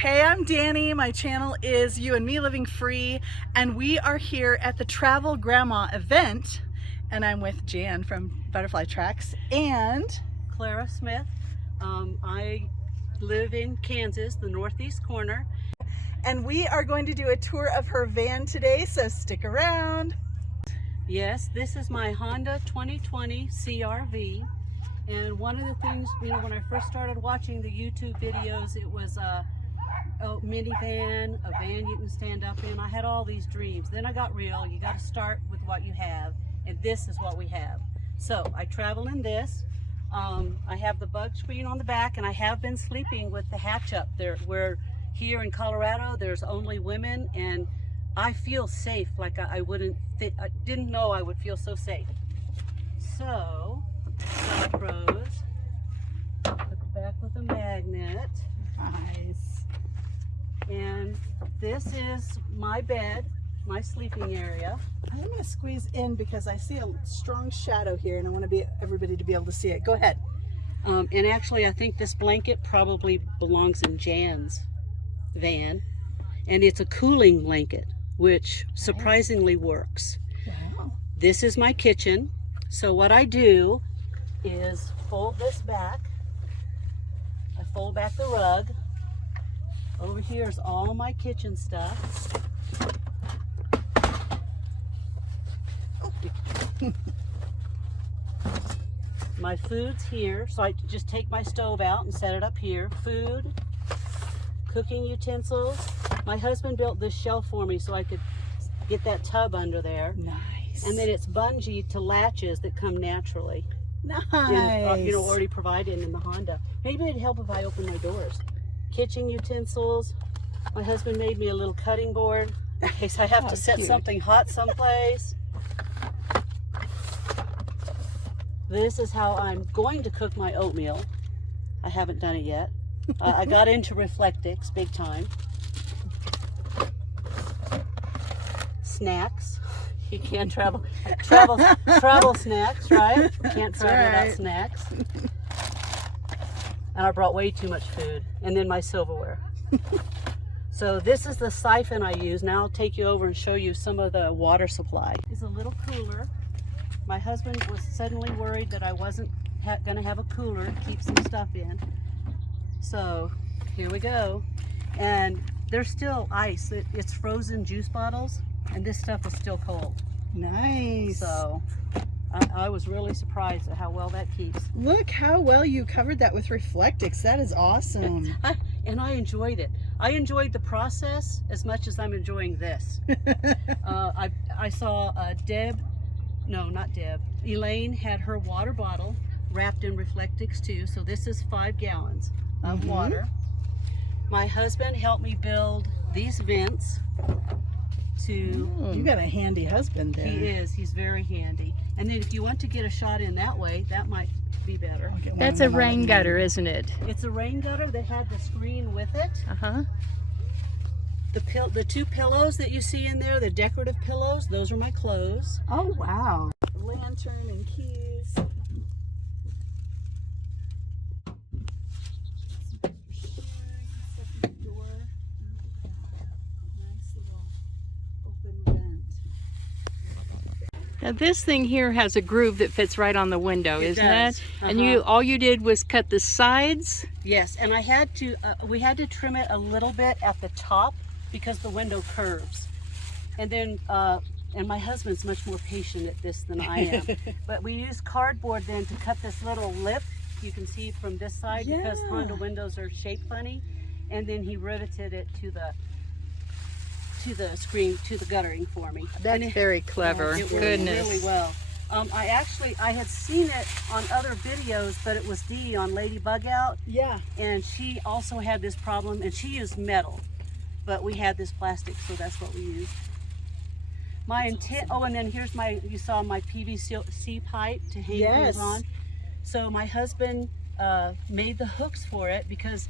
Hey, I'm Dani. My channel is You and Me Living Free, and we are here at the Travel Grandma event, and I'm with Jan from Butterfly Tracks and Clara Smith. I live in Kansas, the northeast corner. And we are going to do a tour of her van today, so stick around. Yes, this is my Honda 2020 CRV. And one of the things, when I first started watching the YouTube videos, it was a minivan, a van you can stand up in. I had all these dreams. Then I got real. You got to start with what you have, and this is what we have. So I travel in this. I have the bug screen on the back, and I have been sleeping with the hatch up there. Where here in Colorado, there's only women, and I feel safe. Like I didn't know I would feel so safe. So, Velcros. Put the back with a magnet. Nice. And this is my bed, my sleeping area. I'm going to squeeze in because I see a strong shadow here, and I want everybody to be able to see it. Go ahead. And actually, I think this blanket probably belongs in Jan's van, and it's a cooling blanket, which surprisingly works. Wow. This is my kitchen. So what I do is fold this back. I fold back the rug. Over here is all my kitchen stuff. My food's here, so I just take my stove out and set it up here. Food, cooking utensils. My husband built this shelf for me so I could get that tub under there. Nice. And then it's bungee to latches that come naturally. Nice. And, already provided in the Honda. Maybe it'd help if I open my doors. Kitchen utensils. My husband made me a little cutting board in case I have to set cute. something hot someplace. This is how I'm going to cook my oatmeal. I haven't done it yet. I got into Reflectix big time. Snacks. You can't travel snacks, right? You can't travel without snacks. And I brought way too much food. And then my silverware. So this is the siphon I use. Now I'll take you over and show you some of the water supply. It's a little cooler. My husband was suddenly worried that I wasn't going to have a cooler to keep some stuff in. So here we go. And there's still ice. It's frozen juice bottles, and this stuff is still cold. Nice. So I was really surprised at how well that keeps. Look how well you covered that with Reflectix. That is awesome. And I enjoyed it. I enjoyed the process as much as I'm enjoying this. I saw Elaine had her water bottle wrapped in Reflectix too. So this is 5 gallons of water. My husband helped me build these vents. You got a handy husband there. He is. He's very handy. And then if you want to get a shot in that way, that might be better. That's a rain gutter, isn't it? It's a rain gutter that had the screen with it. Uh-huh. The 2 pillows that you see in there, the decorative pillows, those are my clothes. Oh, wow. Lantern and keys. Now this thing here has a groove that fits right on the window, isn't it? And all you did was cut the sides? Yes, and I had to, we had to trim it a little bit at the top because the window curves. And then, and my husband's much more patient at this than I am. But we used cardboard then to cut this little lip you can see from this side because Honda windows are shaped funny. And then he riveted it to the screen, to the guttering for me. That's very clever. It Goodness. worked really well. I had seen it on other videos, but it was Dee on Lady Bug Out. Yeah. And she also had this problem, and she used metal, but we had this plastic, so that's what we used. My intent, and then here's you saw my PVC pipe to hang things on. So my husband made the hooks for it because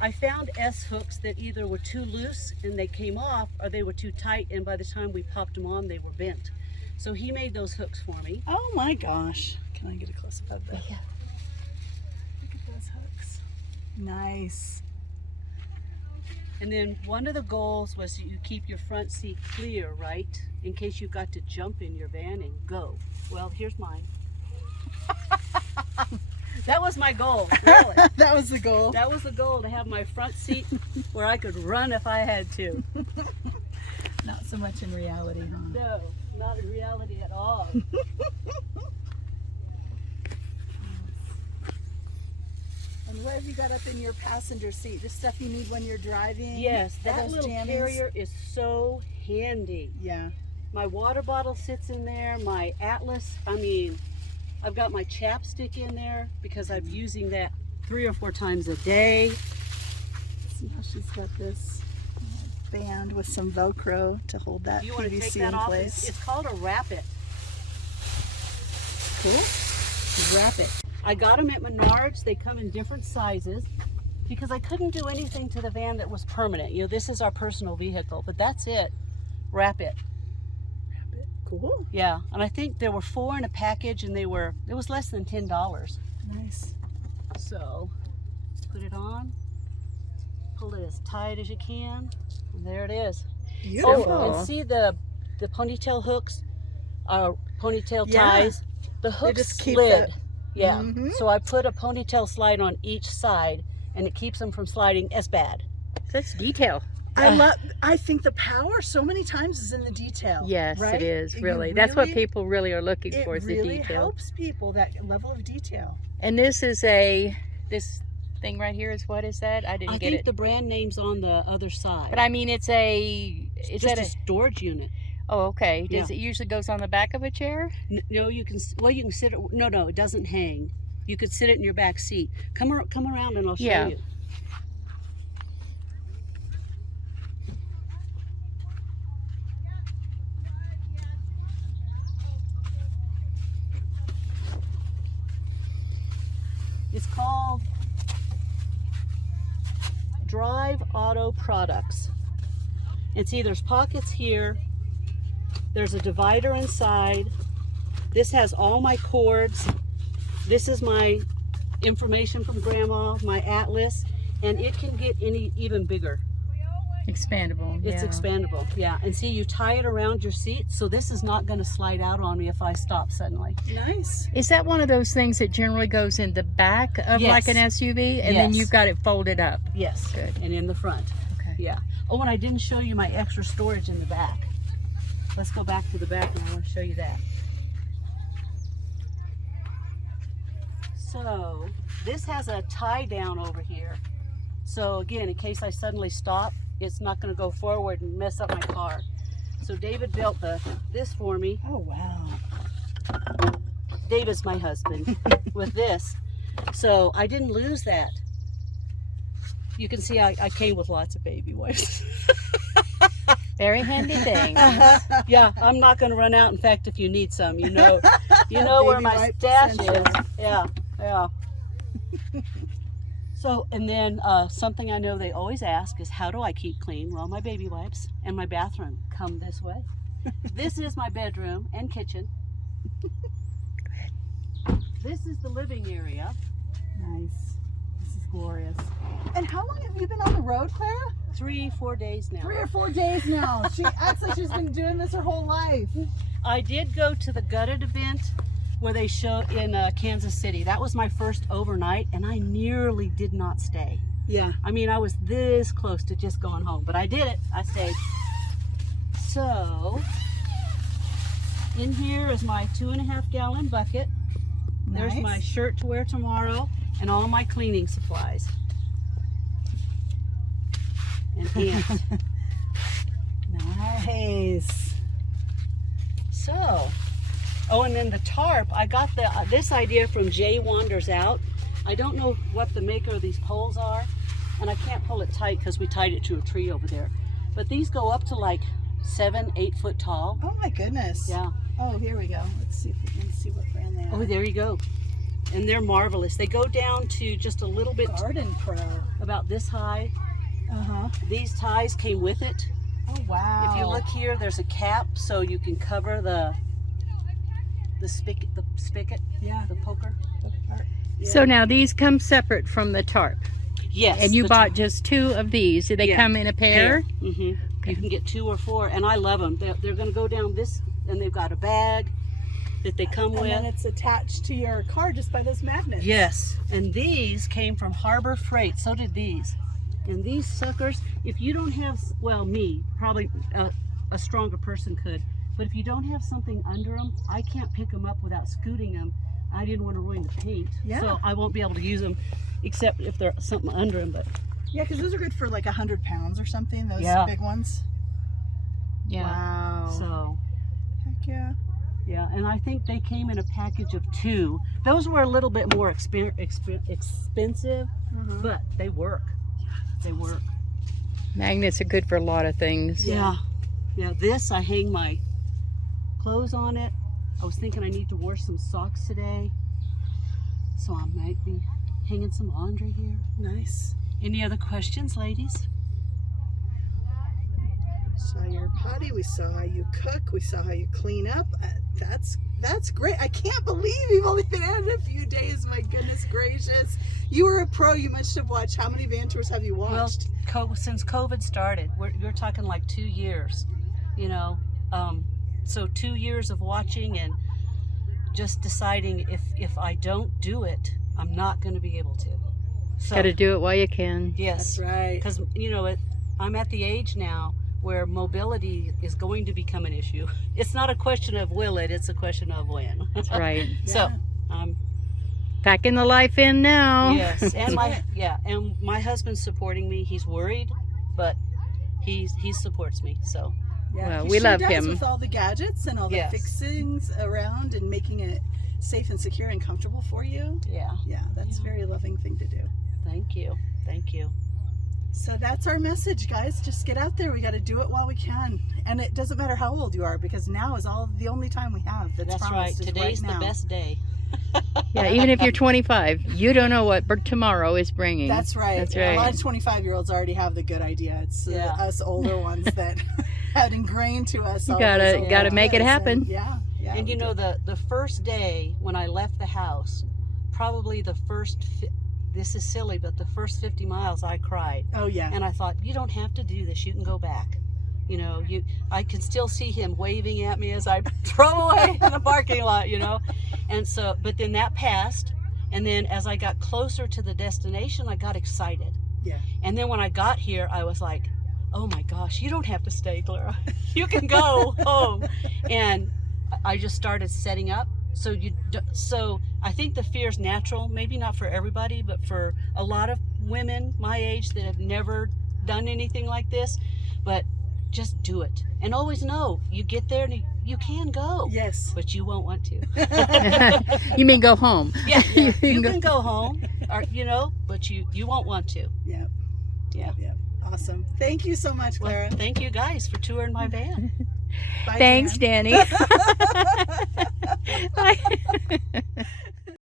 I found S hooks that either were too loose and they came off, or they were too tight, and by the time we popped them on, they were bent. So he made those hooks for me. Oh my gosh. Can I get a close-up of that? Yeah. Look at those hooks. Nice. And then one of the goals was you keep your front seat clear, right? In case you got to jump in your van and go. Well, here's mine. That was my goal, really. That was the goal. That was the goal, to have my front seat where I could run if I had to. Not so much in reality, huh? No, not in reality at all. And what have you got up in your passenger seat? The stuff you need when you're driving? Yes, Are that those little jammies? carrier is so handy. Yeah. My water bottle sits in there, my Atlas, I've got my chapstick in there because I'm using that 3 or 4 times a day. See how she's got this band with some Velcro to hold that You want to take PVC that in off? place. It's called a Wrap It. Cool. Wrap It. I got them at Menards. They come in different sizes because I couldn't do anything to the van that was permanent. You know, this is our personal vehicle, but that's it. Wrap It. Cool. Yeah, and I think there were 4 in a package, and it was less than $10. Nice. So put it on, pull it as tight as you can, and there it is. Beautiful. Oh, and see the ponytail hooks, ponytail Yeah. ties. The hooks just keep slid. it. Yeah. Mhm. So I put a ponytail slide on each side, and it keeps them from sliding as bad. That's detail. I think the power so many times is in the detail. Yes, right? it is, You really. That's what really- people really are looking It for, is the really detail. helps people, that level of detail. And this is this thing right here is, what is that? I didn't I get think it. the brand name's on the other side. But I mean, is Just that a storage unit. oh, okay. Does Yeah. it usually goes on the back of a chair? No, you can sit it. No, it doesn't hang. You could sit it in your back seat. Come around and I'll show Yeah. you. It's called Drive Auto Products. And see, there's pockets here. There's a divider inside. This has all my cords. This is my information from Grandma, my Atlas, and it can get even bigger. Expandable. It's yeah. expandable, yeah. And see, you tie it around your seat, so this is not going to slide out on me if I stop suddenly. Nice. Is that one of those things that generally goes in the back of like an Yes. SUV, and then Yes. you've got it folded up? Yes, Good. and in the front, Okay. yeah. Oh, and I didn't show you my extra storage in the back. Let's go back to the back, and I want to show you that. So this has a tie down over here. So again, in case I suddenly stop, it's not going to go forward and mess up my car. So David built this for me. Oh, wow. David's my husband with this. So I didn't lose that. You can see I came with lots of baby wipes. Very handy thing. Yeah, I'm not going to run out. In fact, if you need some, you know where Baby my wipe stash central. is. Yeah. So, and then something I know they always ask is, how do I keep clean? Well, my baby wipes and my bathroom come this way. This is my bedroom and kitchen. This is the living area. Nice. This is glorious. And how long have you been on the road, Clara? 3-4 days now. 3 or 4 days now. She acts like she's been doing this her whole life. I did go to the Gutted event where they show in Kansas City. That was my first overnight, and I nearly did not stay. Yeah. I mean, I was this close to just going home, but I did it. I stayed. So, in here is my 2.5 gallon bucket. There's Nice. my shirt to wear tomorrow and all my cleaning supplies. And ants. Nice. So, oh, and then the tarp, I got this idea from Jay Wanders Out. I don't know what the maker of these poles are, and I can't pull it tight because we tied it to a tree over there. But these go up to like 7-8 foot tall. Oh my goodness. Yeah. Oh, here we go. Let's see if we can see what brand they are. Oh, there you go. And they're marvelous. They go down to just a little bit, Garden Pro. about this high. Uh-huh. These ties came with it. Oh, wow. If you look here, there's a cap so you can cover the spigot, Yeah. the poker. The part. Yeah. So now these come separate from the tarp. Yes. And you bought just 2 of these. Do they come in a pair? You can get 2 or 4, and I love them. They're going to go down this, and they've got a bag that they come with. And then it's attached to your car just by those magnets. Yes, and these came from Harbor Freight. So did these. And these suckers, if you don't have, well, me, probably a stronger person could, but if you don't have something under them, I can't pick them up without scooting them. I didn't want to ruin the paint, so I won't be able to use them except if there's something under them. But yeah, because those are good for like 100 pounds or something, those big ones. Yeah. Wow. So, heck yeah. Yeah, and I think they came in a package of 2. Those were a little bit more expensive, but they work. They work. Magnets are good for a lot of things. Yeah. Yeah, this, I hang my clothes on it. I was thinking I need to wash some socks today, so I might be hanging some laundry here. Nice. Any other questions, ladies? Saw your potty, we saw how you cook, we saw how you clean up. That's great. I can't believe you've only been at it a few days. My goodness gracious. You were a pro. You must have watched. How many van tours have you watched? Well, since COVID started, you're talking like 2 years, you know. So 2 years of watching and just deciding if I don't do it, I'm not going to be able to. So, Got to do it while you can. Yes. That's right. Because, you know, I'm at the age now where mobility is going to become an issue. It's not a question of will it, it's a question of when. That's right. So, Packing the life in now. yes, and my husband's supporting me. He's worried, but he supports me. So, Yeah, Well, he we sure love does him. with all the gadgets and all the fixings around and making it safe and secure and comfortable for you. yeah. Yeah, that's a very loving thing to do. Thank you. Thank you. So that's our message, guys. Just get out there. We got to do it while we can. And it doesn't matter how old you are, because now is the only time we have. That's right. Today's the best day. Yeah, even if you're 25, you don't know what tomorrow is bringing. That's right. That's A lot right. of 25-year-olds already have the good idea. It's us older ones that had ingrained to us. You all gotta those old make it ideas. happen. And yeah. And you know, the first day when I left the house, probably the first, this is silly, but the first 50 miles I cried. Oh yeah. And I thought, you don't have to do this. You can go back. You know, I can still see him waving at me as I drove away in the parking lot, you know. And so, but then that passed. And then as I got closer to the destination, I got excited. Yeah. And then when I got here, I was like, oh my gosh, you don't have to stay, Clara. You can go home. And I just started setting up. So I think the fear is natural, maybe not for everybody, but for a lot of women my age that have never done anything like this. But just do it. And always know, you get there and you can go. Yes. But you won't want to. You mean go home? Yeah, you can go home, or, you know, but you won't want to. Yep. Yeah. Yep. Awesome. Thank you so much, Clara. Well, thank you guys for touring my van. Bye, Thanks, Jan. Dani. Bye.